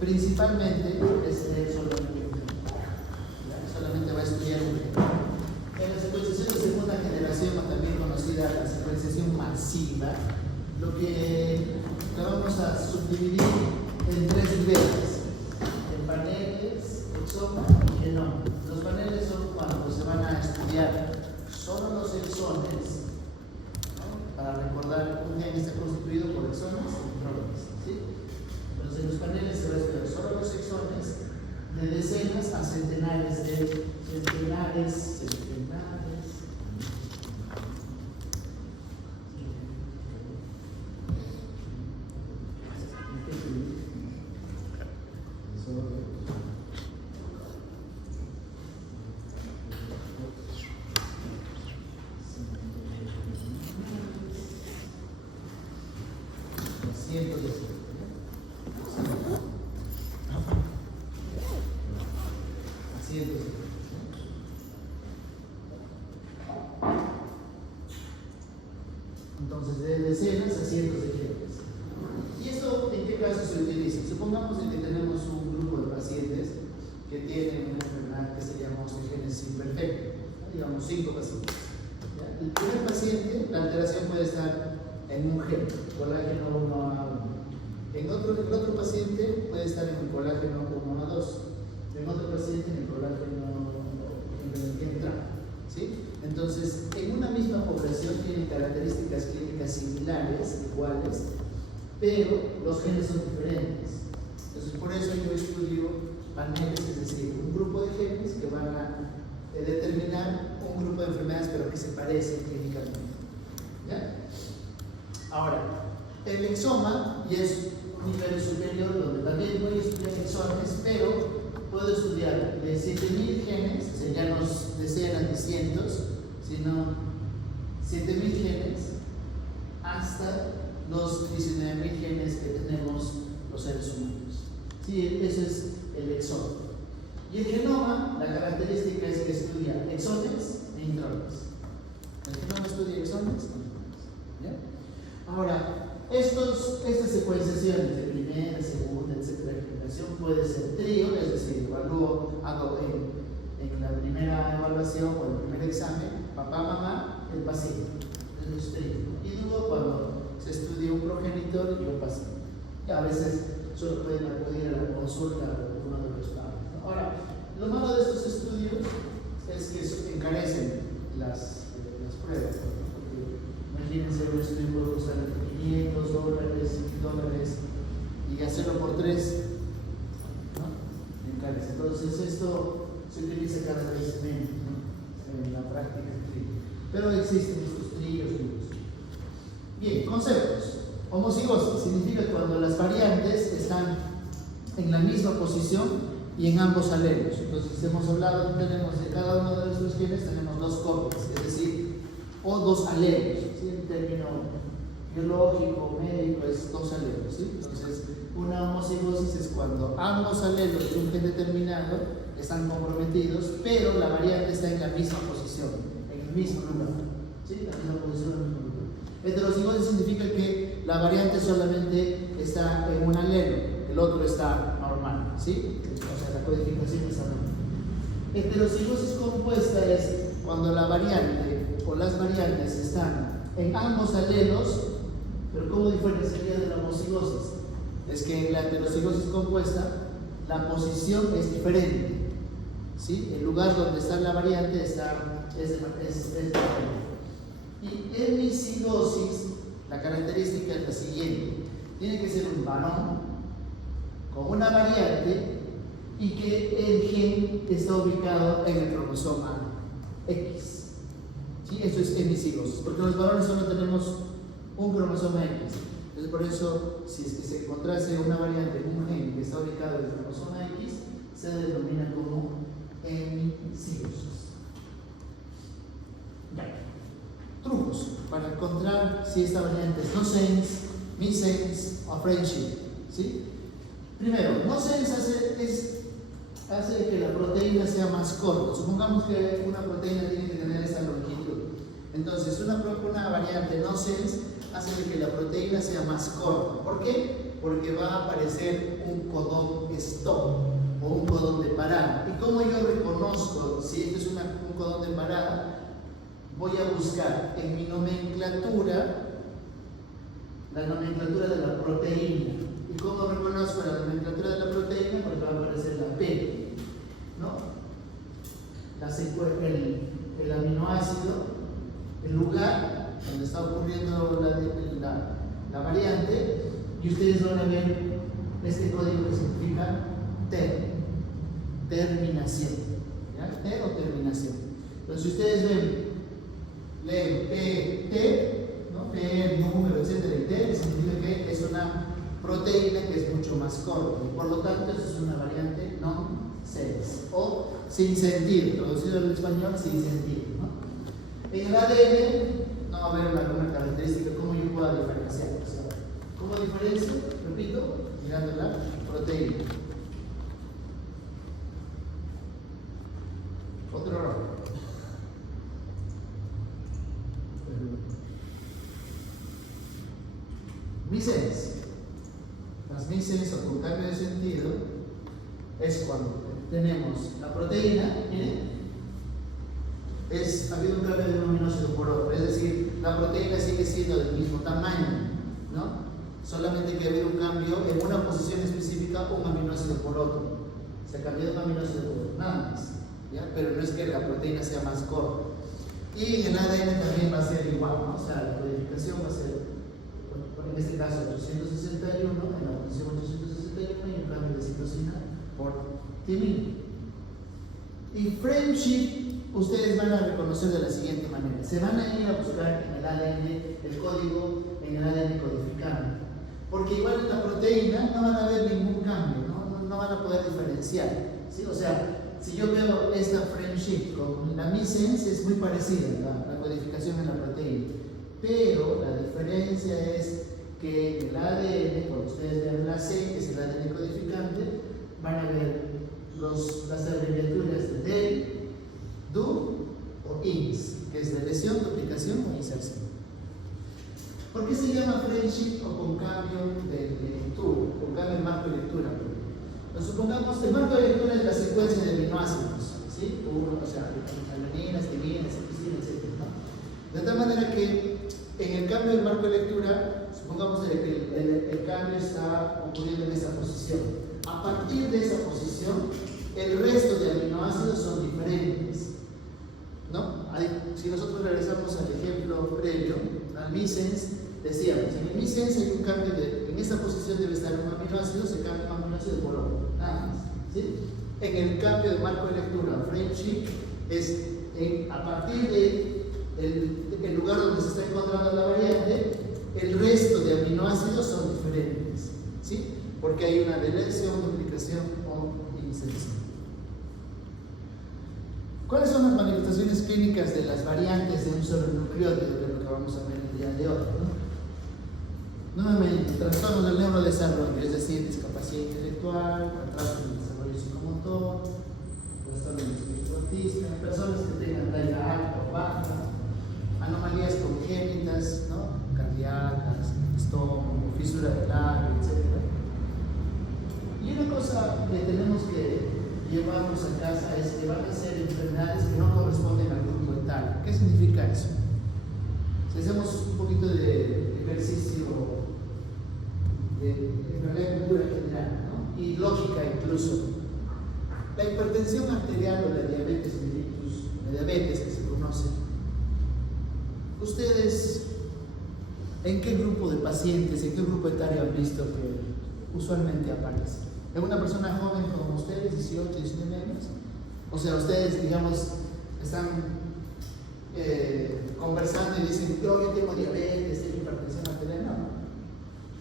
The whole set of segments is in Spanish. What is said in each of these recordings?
principalmente solamente va a estudiar un gen. En la secuenciación de segunda generación, o también conocida la secuenciación masiva, lo que vamos a subdividir en 3 niveles: en paneles, exoma y genoma. Los paneles son cuando se van a estudiar solo los exones, ¿no? Para recordar, un gen está constituido por exones y intrones, ¿sí? Entonces, en los paneles se va a estudiar solo los exones, de decenas a centenares de centenares. Cientos de entonces, de decenas a cientos de genes. ¿Y esto en qué caso se utiliza? Supongamos que tenemos un grupo de pacientes que tienen una enfermedad que se llama osteogénesis imperfecta, digamos 5 pacientes. ¿Ya? El primer paciente, la alteración puede estar en un gen, colágeno 1A1. En el otro paciente puede estar en el colágeno 1A2. En otro paciente en el colágeno ¿sí? Entonces, en una misma población tienen características clínicas similares, iguales, pero los genes son diferentes. Entonces, por eso yo estudio paneles, es decir, un grupo de genes que van a determinar un grupo de enfermedades, pero que se parecen clínicamente. ¿Ya? Ahora, el exoma ya es un nivel superior donde también voy a estudiar exones, pero puedo estudiar de 7.000 genes, o sea, ya no decenas ni cientos, sino 7.000 genes hasta los 19.000 genes que tenemos los seres humanos. Sí, eso es el exoma. Y el genoma, la característica es que estudia exones e intrones. El genoma estudia exones e intrones. ¿Ya? Ahora, estas secuenciaciones de primera, segunda, etcétera, generación puede ser trío, es decir, hago en la primera evaluación o el primer examen, papá, mamá, el paciente. Eso es trío. Y dúo cuando se estudia un progenitor y un paciente. Y a veces solo pueden acudir a la consulta de uno de los padres. Ahora, lo malo de estos estudios es que encarecen las pruebas. Imagínense, un estudio puede costar $500, $1,000 y hacerlo por 3, ¿no? Encarece. Entonces, esto se utiliza cada vez menos, ¿no? En la práctica clínica. Pero existen estos tríos. Bien, conceptos. Homocigosis significa cuando las variantes están en la misma posición y en ambos alelos. Entonces, hemos hablado, tenemos de cada uno de nuestros genes, tenemos 2 copias, es decir, o 2 alelos, ¿sí? En término biológico, médico, es 2 alelos, ¿sí? Entonces, una homocigosis es cuando ambos alelos de un gen determinado están comprometidos, pero la variante está en la misma posición, en el mismo lugar, ¿sí? La misma posición, en el mismo lugar. Heterocigosis significa que la variante solamente está en un alelo, el otro está normal, ¿sí? O sea, la codificación está normal. Heterocigosis compuesta es cuando la variante o las variantes están en ambos alelos, pero ¿cómo diferenciaría de la homocigosis? Es que en la heterocigosis compuesta la posición es diferente, ¿sí? El lugar donde está la variante es diferente. Y hemicigosis, la característica es la siguiente: tiene que ser un varón con una variante y que el gen está ubicado en el cromosoma X. ¿Sí? Eso es hemicigosis, porque los varones solo tenemos un cromosoma X. Entonces, por eso, si es que se encontrase una variante en un gen que está ubicado en el cromosoma X, se denomina como hemicigosis. Ya. Trucos para encontrar si esta variante es no-sense, missense o friendship, ¿sí? Primero, no-sense hace que la proteína sea más corta. Supongamos que una proteína tiene que tener esta longitud. Entonces, una variante no-sense hace que la proteína sea más corta. ¿Por qué? Porque va a aparecer un codón stop o un codón de parada. ¿Y cómo yo reconozco si esto es un codón de parada? Voy a buscar en mi nomenclatura la nomenclatura de la proteína. ¿Y cómo reconozco la nomenclatura de la proteína? Pues va a aparecer la P, ¿no? El aminoácido, el lugar donde está ocurriendo la variante, y ustedes van a ver este código que significa terminación, ¿ya? T o terminación. Entonces, si ustedes leen T, ¿no? P, número, etcétera, y T, significa que es una proteína que es mucho más corta, y por lo tanto, eso es una variante non-sense o sin sentido, traducido al español, sin sentido, ¿no? En el ADN no va a haber una característica, ¿cómo yo puedo diferenciar? O sea, ¿cómo diferencio? Repito, mirando la proteína. Otro error. Missense. Las missense o con cambio de sentido es cuando tenemos la proteína, miren, ha habido un cambio de un aminoácido por otro, es decir, la proteína sigue siendo del mismo tamaño, ¿no? Solamente que ha habido un cambio en una posición específica, un aminoácido por otro. Se ha cambiado un aminoácido por otro, nada más, ¿ya? Pero no es que la proteína sea más corta. Y en el ADN también va a ser igual, ¿no? O sea, la codificación va a ser, en este caso, 861, en la posición 861, y un cambio de citosina por timina. Y friendship, ustedes van a reconocer de la siguiente manera. Se van a ir a buscar en el ADN el código, en el ADN codificado. Porque igual en la proteína no van a ver ningún cambio, no van a poder diferenciar, ¿sí? O sea, si yo veo esta friendship con la missense, es muy parecida la codificación en la proteína. Pero la diferencia es que en el ADN, cuando ustedes vean la C, que es el ADN codificante, van a ver las abreviaturas de DEL, DU o INS, que es de lesión, duplicación o inserción. ¿Por qué se llama friendship o con cambio de lectura, con cambio de marco de lectura? Pues supongamos, el marco de lectura es la secuencia de aminoácidos, ¿sí? O sea, alaninas, timinas, citosinas, etc., ¿no? De tal manera que en el cambio del marco de lectura, supongamos que el cambio está ocurriendo en esta posición. A partir de esa posición, el resto de aminoácidos son diferentes, ¿no? Si nosotros regresamos al ejemplo previo, al missense, decíamos, en el missense hay un cambio en esta posición debe estar un aminoácido, se cambia un aminoácido por otro, nada más, ¿sí? En el cambio de marco de lectura, friendship, es a partir del lugar donde se está encontrando la variante, el resto de aminoácidos son diferentes, ¿sí? Porque hay una deleción, duplicación o inserción. ¿Cuáles son las manifestaciones clínicas de las variantes de un solo nucleótido? Que es lo que vamos a ver el día de hoy, ¿no? Nuevamente, trastornos del neurodesarrollo, es decir, discapacidad intelectual, retraso en el desarrollo psicomotor, trastorno del espectro autista, personas que tengan talla alta o baja, anomalías congénitas, ¿no? Cardíacas, estómago, fisura del labio, etc. Y una cosa que tenemos que llevarnos a casa es que van a ser enfermedades que no corresponden al grupo etario. ¿Qué significa eso? Si hacemos un poquito de ejercicio en realidad cultura general, ¿no? Y lógica incluso, la hipertensión arterial o la diabetes mellitus, la diabetes que se conoce, ¿ustedes en qué grupo de pacientes, en qué grupo etario han visto que usualmente aparece? ¿Es una persona joven como ustedes, 18, 19 años? O sea, ustedes, digamos, están conversando y dicen, yo tengo diabetes, tengo hipertensión arterial, ¿no?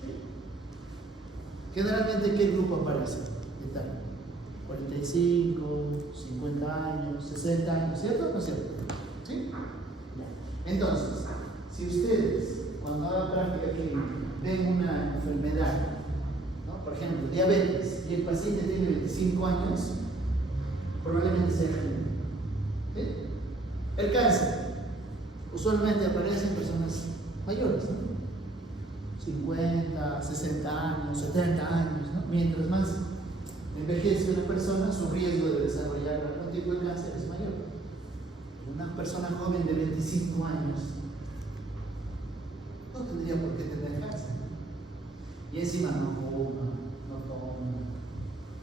¿Sí? Generalmente, ¿qué grupo aparece? ¿Qué tal? 45, 50 años, 60 años, ¿cierto o no cierto? ¿Sí? Entonces, si ustedes, cuando hagan práctica clínica, ven una enfermedad, ¿no? Por ejemplo, diabetes, y el paciente tiene 25 años, probablemente sea genético. ¿Sí? El cáncer usualmente aparece en personas mayores, ¿no? 50, 60 años, 70 años, ¿no? Mientras más envejece una persona, su riesgo de desarrollar algún tipo de cáncer es mayor. Una persona joven de 25 años no tendría por qué tener cáncer. Y encima no fuma, no toma,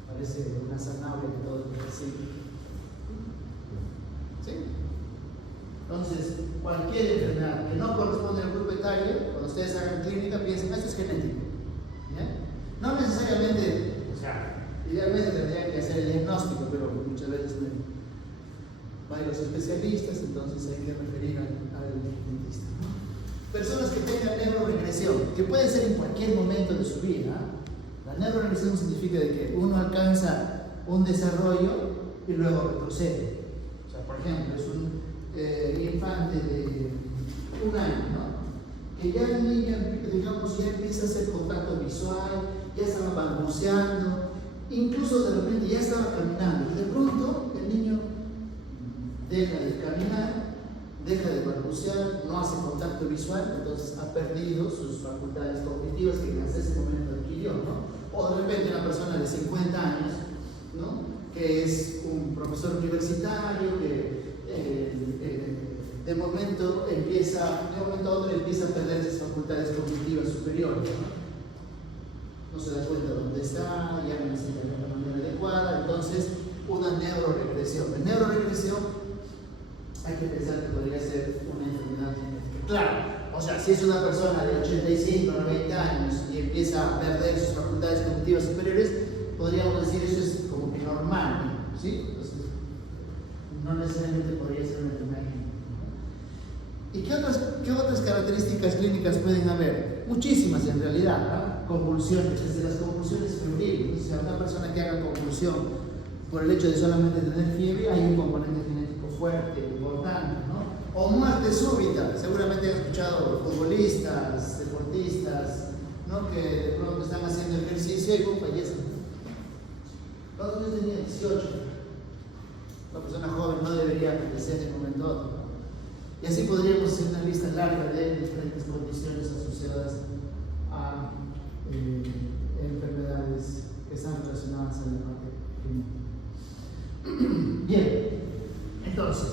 parece una zanahoria que todo es así. ¿Sí? Entonces, cualquier enfermedad que no corresponde al grupo etario, cuando ustedes hagan clínica, piensen, esto es genético. ¿Ya? No necesariamente, o sea, idealmente tendrían que hacer el diagnóstico, pero muchas veces no hay los especialistas, entonces hay que referir al dentista. Personas que tengan neuroregresión, que puede ser en cualquier momento de su vida. La neuroregresión significa de que uno alcanza un desarrollo y luego retrocede. O sea, por ejemplo, es un infante de 1 año, ¿no? Que ya el niño, digamos, ya empieza a hacer contacto visual, ya estaba balbuceando, incluso de repente ya estaba caminando. Y de pronto el niño deja de caminar, deja de balbucear, no hace contacto visual, entonces ha perdido sus facultades cognitivas que hasta ese momento adquirió, ¿no? O de repente una persona de 50 años, ¿no? Que es un profesor universitario, que de momento a otro empieza a perder sus facultades cognitivas superiores, ¿no? No se da cuenta de dónde está, ya no se de la manera adecuada, entonces una neuroregresión. La neuroregresión hay que pensar que podría ser una enfermedad genética. Claro, o sea, si es una persona de 85 o 90 años y empieza a perder sus facultades cognitivas superiores, podríamos decir eso es como que normal, ¿sí? Entonces, no necesariamente podría ser una enfermedad genética. ¿Y qué otras características clínicas pueden haber? Muchísimas en realidad, ¿no? Convulsiones, desde las convulsiones febriles. O sea, una persona que haga convulsión por el hecho de solamente tener fiebre, hay un componente genético fuerte, importante, ¿no? O muerte súbita. Seguramente han escuchado futbolistas, deportistas, ¿no? Que de pronto están haciendo ejercicio y fallecen. ¿Cuántos años tenía? 18. Una persona joven no debería fallecer en un momento otro, ¿no? Y así podríamos hacer una lista larga de diferentes condiciones asociadas a enfermedades que están relacionadas a la parte genética. Bien, entonces,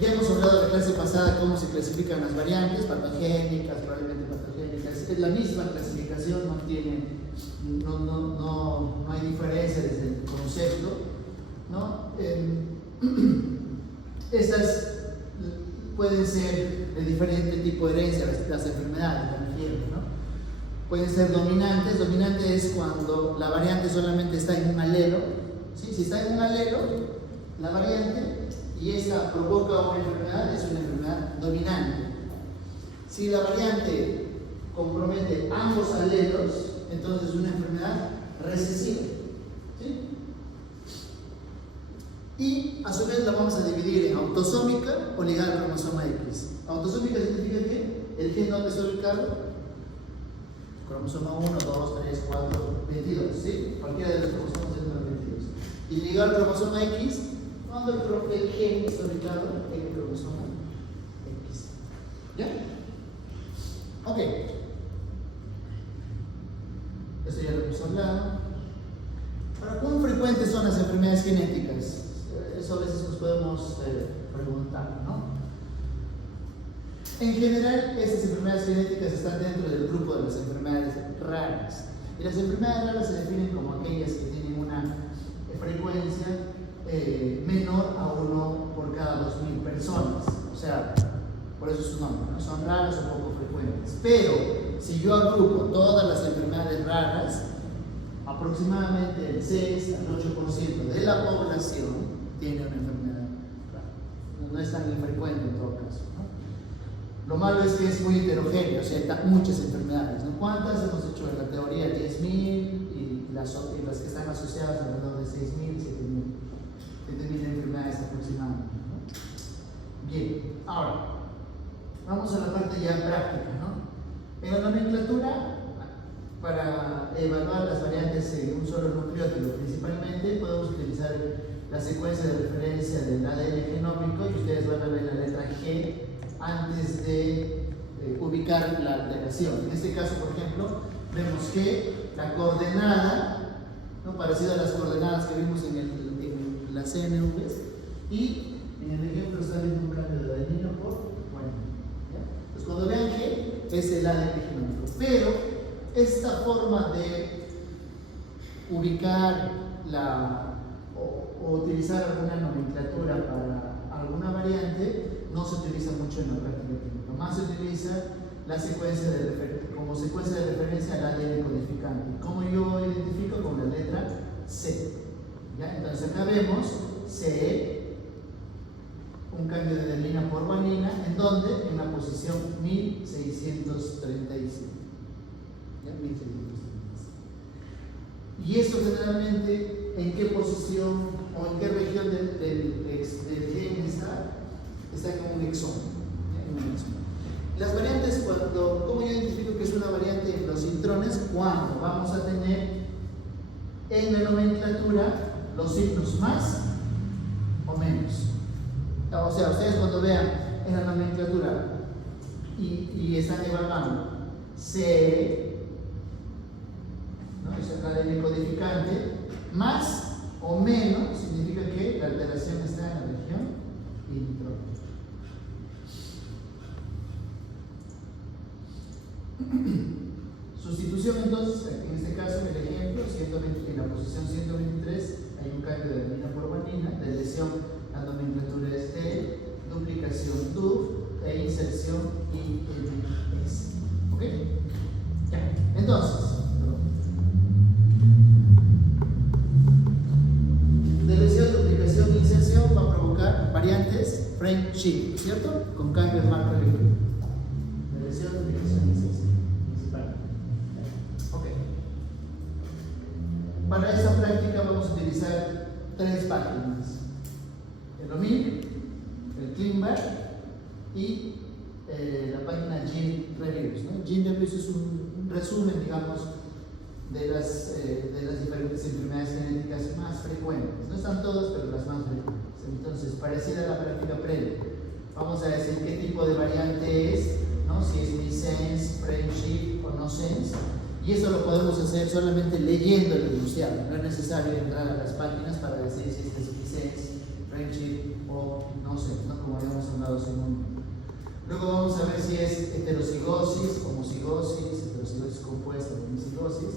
ya hemos hablado en la clase pasada cómo se clasifican las variantes patogénicas, probablemente patogénicas. Es la misma clasificación, no hay diferencia desde el concepto, ¿no? Estas pueden ser de diferente tipo de herencia, las enfermedades, me refiero, ¿no? Pueden ser dominantes. Dominante es cuando la variante solamente está en un alelo, ¿sí? Si está en un alelo, la variante, y esa provoca una enfermedad, es una enfermedad dominante. Si la variante compromete ambos alelos, entonces es una enfermedad recesiva, ¿sí? Y a su vez la vamos a dividir en autosómica o ligada al cromosoma X. Autosómica significa que el gen donde está ubicado, cromosoma 1, 2, 3, 4, 22, ¿sí? Cualquiera de los cromosomas es número 22. Y ligado al cromosoma X, cuando el gen está ubicado en el cromosoma X. ¿Ya? Ok. Eso ya lo hemos hablado. Ahora, ¿cuán frecuentes son las enfermedades genéticas? Eso a veces nos podemos preguntar, ¿no? En general, estas enfermedades genéticas están dentro del grupo de las enfermedades raras. Y las enfermedades raras se definen como aquellas que tienen una frecuencia menor a 1 por cada 2.000 personas. O sea, por eso es su nombre, ¿no? Son raras o poco frecuentes. Pero, si yo agrupo todas las enfermedades raras, aproximadamente el 6 al 8% de la población tiene una enfermedad rara. No es tan infrecuente en todo caso, ¿no? Lo malo es que es muy heterogéneo, o sea, hay muchas enfermedades, ¿no? ¿Cuántas hemos hecho en la teoría? 10.000 y las que están asociadas alrededor de 6.000, 7.000 enfermedades aproximadamente, ¿no? Bien, ahora, vamos a la parte ya práctica, ¿no? En la nomenclatura, para evaluar las variantes en un solo nucleótido principalmente, podemos utilizar la secuencia de referencia del ADN genómico y ustedes van a ver la letra G antes de ubicar la alteración. En este caso, por ejemplo, vemos que la coordenada, ¿no?, parecida a las coordenadas que vimos en las CNVs, y en el ejemplo está viendo un cambio de adenina por guanina. Pues cuando vean que es el ADN genómico, pero esta forma de ubicar o utilizar alguna nomenclatura para alguna variante no se utiliza mucho en la práctica clínica. Más se utiliza la secuencia como secuencia de referencia al ADN codificante. ¿Cómo yo identifico? Con la letra C. ¿Ya? Entonces acá vemos C, un cambio de adenina por guanina, ¿en dónde? En la posición 1635. ¿Ya? 1635. Y eso generalmente, ¿en qué posición o en qué región del gen está? Está como un exón. Las variantes, ¿cómo yo identifico que es una variante en los intrones? Cuando vamos a tener en la nomenclatura los signos más o menos. O sea, ustedes cuando vean en la nomenclatura y están evaluando C, ¿no?, es el ADN codificante, más o menos significa que la alteración está en la región intrónica. Sustitución, entonces, aquí en este caso, en el ejemplo, 120, en la posición 123 hay un cambio de adenina por guanina, de lesión, la nomenclatura es D, duplicación DUF, e inserción IMS. ¿Ok? Ya. Entonces, de lesión, duplicación e inserción va a provocar variantes frame shift, ¿cierto? Con cambio de marca de grupo. De lesión, duplicación e inserción. Ok. Para esta práctica vamos a utilizar 3 páginas: el OMIC, el ClinVar y la página Gene Reviews, ¿no? Gene Reviews es un resumen, digamos, de las diferentes enfermedades genéticas más frecuentes. No están todas, pero las más frecuentes. Entonces, parecida a la práctica previa, vamos a decir qué tipo de variante es, ¿no?, si es missense, frame shift o no sense. Y eso lo podemos hacer solamente leyendo el enunciado. No es necesario entrar a las páginas para decir si este es missense, frame shift o no sense, ¿no?, como habíamos hablado hace un momento. Luego vamos a ver si es heterocigosis, homocigosis, heterocigosis compuesta, homocigosis.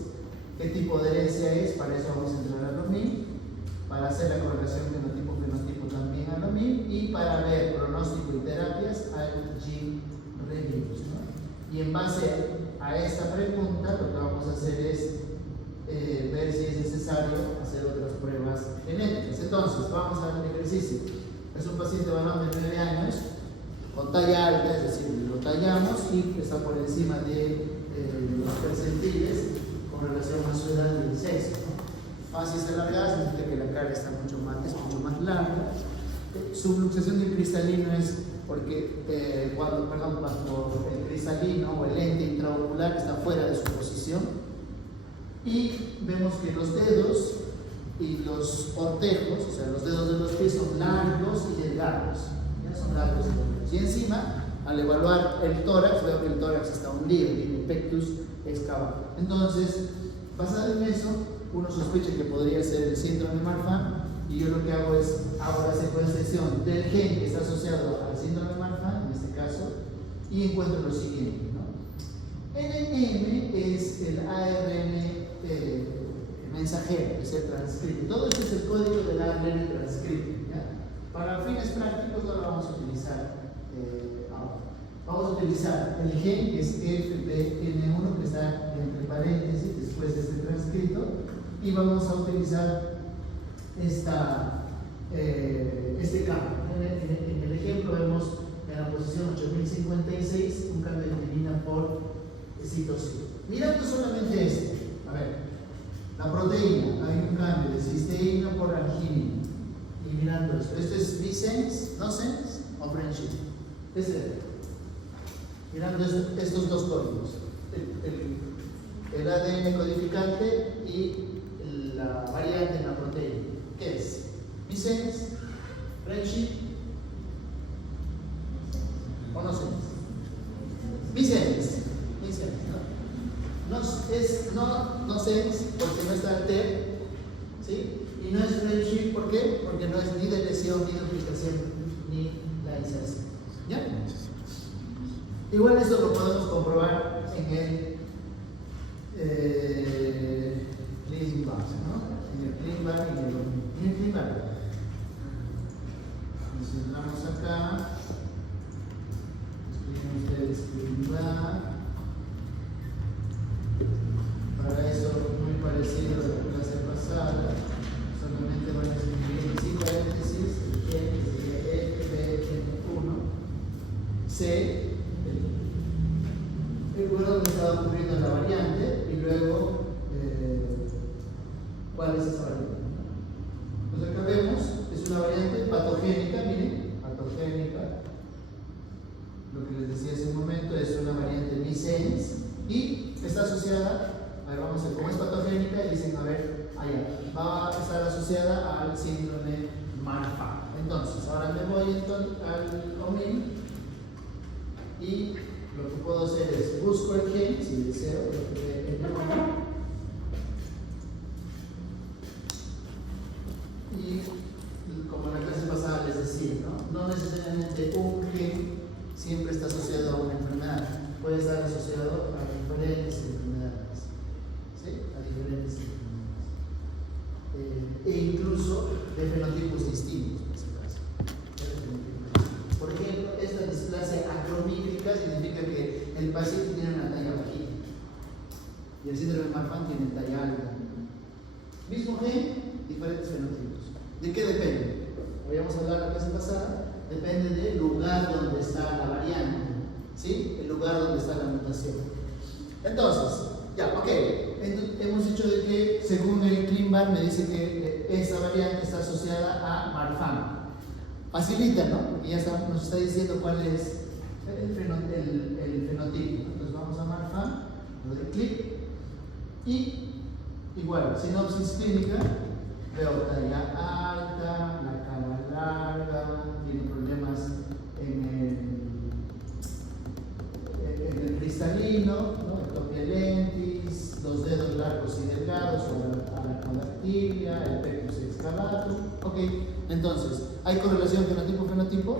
¿Qué tipo de herencia es? Para eso vamos a entrar a LOMIM, para hacer la correlación fenotipo-fenotipo también a LOMIM, y para ver pronóstico y terapias al Gene Reviews, ¿no? Y en base a esta pregunta, lo que vamos a hacer es ver si es necesario hacer otras pruebas genéticas. Entonces, vamos a ver el ejercicio. Es un paciente varón de 9 años, con talla alta, es decir, lo tallamos y está por encima de los percentiles con relación a su edad y el sexo, ¿no? Facies alargadas, significa que la cara está mucho más larga. Su luxación del cristalino es porque cuando el cristalino o el lente intraocular está fuera de su posición, y vemos que los dedos y los ortejos, o sea, los dedos de los pies, son largos y delgados, ¿ya? Son largos y delgados. Y encima, al evaluar el tórax, veo que el tórax está hundido y el pectus excavado. Entonces, basado en eso, uno sospecha que podría ser el síndrome de Marfan, y yo lo que hago es hago la secuenciación del gen que está asociado al síndrome de Marfan, en este caso, y encuentro lo siguiente, ¿no? NM es el ARN mensajero, es el transcripto. Todo esto es el código del ARN transcripto, ¿ya? Para fines prácticos no lo vamos a utilizar ahora. Vamos a utilizar el gen que es FBN1, que está entre paréntesis después de este transcrito, y vamos a utilizar este cambio. En el ejemplo vemos en la posición 8056 un cambio de adenina por citosina. Mirando solamente esto, a ver, la proteína, hay un cambio de cisteína por arginina. Y mirando esto es missense, no sense o frame shift. Mirando estos dos códigos, el ADN codificante y la variante en la proteína. ¿Qué es? ¿Missense? ¿Frame shift? ¿O no sense? porque no está alter, ¿sí? Y no es friendship, ¿por qué? Porque no es ni de lesión, ni duplicación, ni la inserción. ¿Ya? Igual esto lo podemos comprobar en el clean bar, ¿no? En el clean bar y en el clean bar. Nos centramos acá. Escriben ustedes clean bar. Para eso, muy parecido a la clase pasada, solamente van a escribir sin paréntesis B1 C, el lugar donde estaba ocurriendo la variante y luego cuál es esa variante. Pues acá vemos, es una variante patogénica, miren, patogénica. Lo que les decía hace un momento es una variante missense y está asociada. A ver, vamos a ver cómo es patogénica y dicen, a ver, allá, va a estar asociada al síndrome Marfan. Entonces, ahora me voy al OMIM y lo que puedo hacer es busco el gen, si deseo, el OMIM, y como en la clase pasada les decía, no necesariamente un gen siempre está asociado a una enfermedad, puede estar asociado a diferentes enfermedades. A diferentes enfermedades. E incluso de fenotipos distintos en ese caso. Por ejemplo, esta displasia acromítrica significa que el paciente tiene una talla bajita y el síndrome de Marfan tiene talla alta. Mismo gen, diferentes fenotipos. ¿De qué depende? Habíamos hablado la clase pasada, depende del lugar donde está la variante, ¿sí? El lugar donde está la mutación. Entonces, ya, ok, hemos dicho de que según el ClinVar me dice que esa variante está asociada a Marfan. Facilita, ¿no? Porque ya nos está diciendo cuál es el fenotipo. Entonces vamos a Marfan, le doy clic y igual, sinopsis clínica, veo talla alta, la cara larga, tiene problemas en el cristalino, ¿no? Ectopialentis, los dedos largos y delgados, a la condactilia, el pectus excavatum. Ok, entonces, ¿hay correlación fenotipo-fenotipo?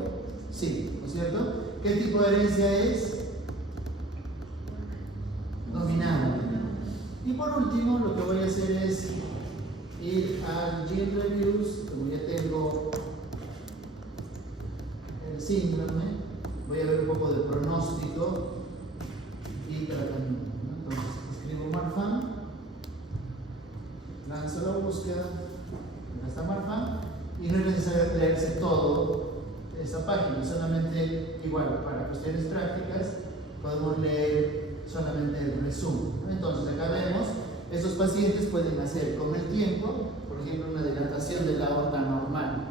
Sí, ¿no es cierto? ¿Qué tipo de herencia es? Dominante. Y por último, lo que voy a hacer es ir al Gene Reviews, como ya tengo el síndrome, voy a ver un poco de pronóstico y tratamiento. Entonces, escribo Marfan, lanzo la búsqueda, acá está Marfan, y no es necesario leerse todo esa página, solamente, igual, para cuestiones prácticas, podemos leer solamente el resumen. Entonces, acá vemos, estos pacientes pueden hacer con el tiempo, por ejemplo, una dilatación de la aorta normal,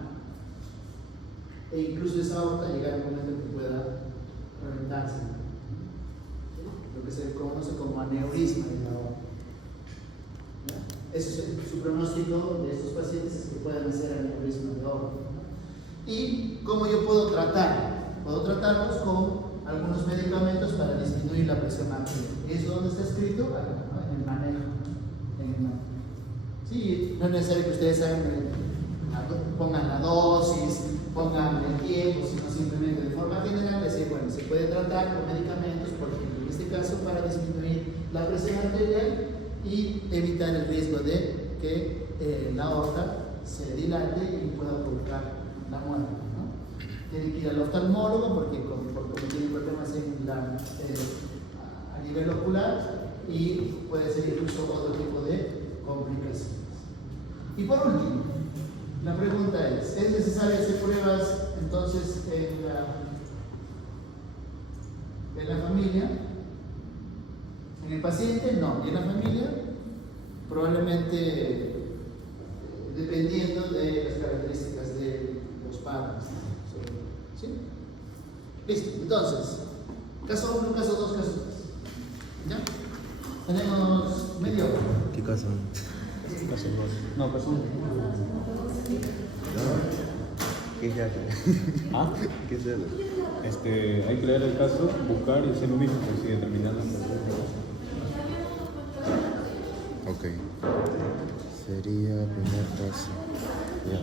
e incluso esa aorta llegar al momento que pueda reventarse, lo que se conoce como aneurisma de la aorta. Ese es su pronóstico de estos pacientes, es que puedan hacer aneurisma de aorta. ¿Y cómo yo puedo tratar? Puedo tratarlos con algunos medicamentos para disminuir la presión arterial. ¿Y eso dónde está escrito? Acá, ¿no? En el manejo. Sí, no es necesario que ustedes pongan la dosis, pongan el tiempo, sino simplemente de forma general decir, bueno, se puede tratar con medicamentos, por ejemplo, en este caso para disminuir la presión arterial y evitar el riesgo de que la aorta se dilate y pueda provocar la muerte, ¿no? Tienen que ir al oftalmólogo porque tienen problemas a nivel ocular y puede ser incluso otro tipo de complicaciones. Y por último, la pregunta es necesario hacer pruebas entonces en la familia? ¿En el paciente? No. ¿Y en la familia? Probablemente dependiendo de las características de los padres. ¿Sí? Listo. Entonces, caso 1, caso 2, caso 3. ¿Ya? Tenemos media hora. ¿Qué caso? Caso 2. No, caso 1. ¿Qué se hace? ¿Ah? ¿Qué se hace? Hay que leer el caso, buscar y hacer lo mismo, pues si determinando. Ok. Ok. Sería primer paso. Ya.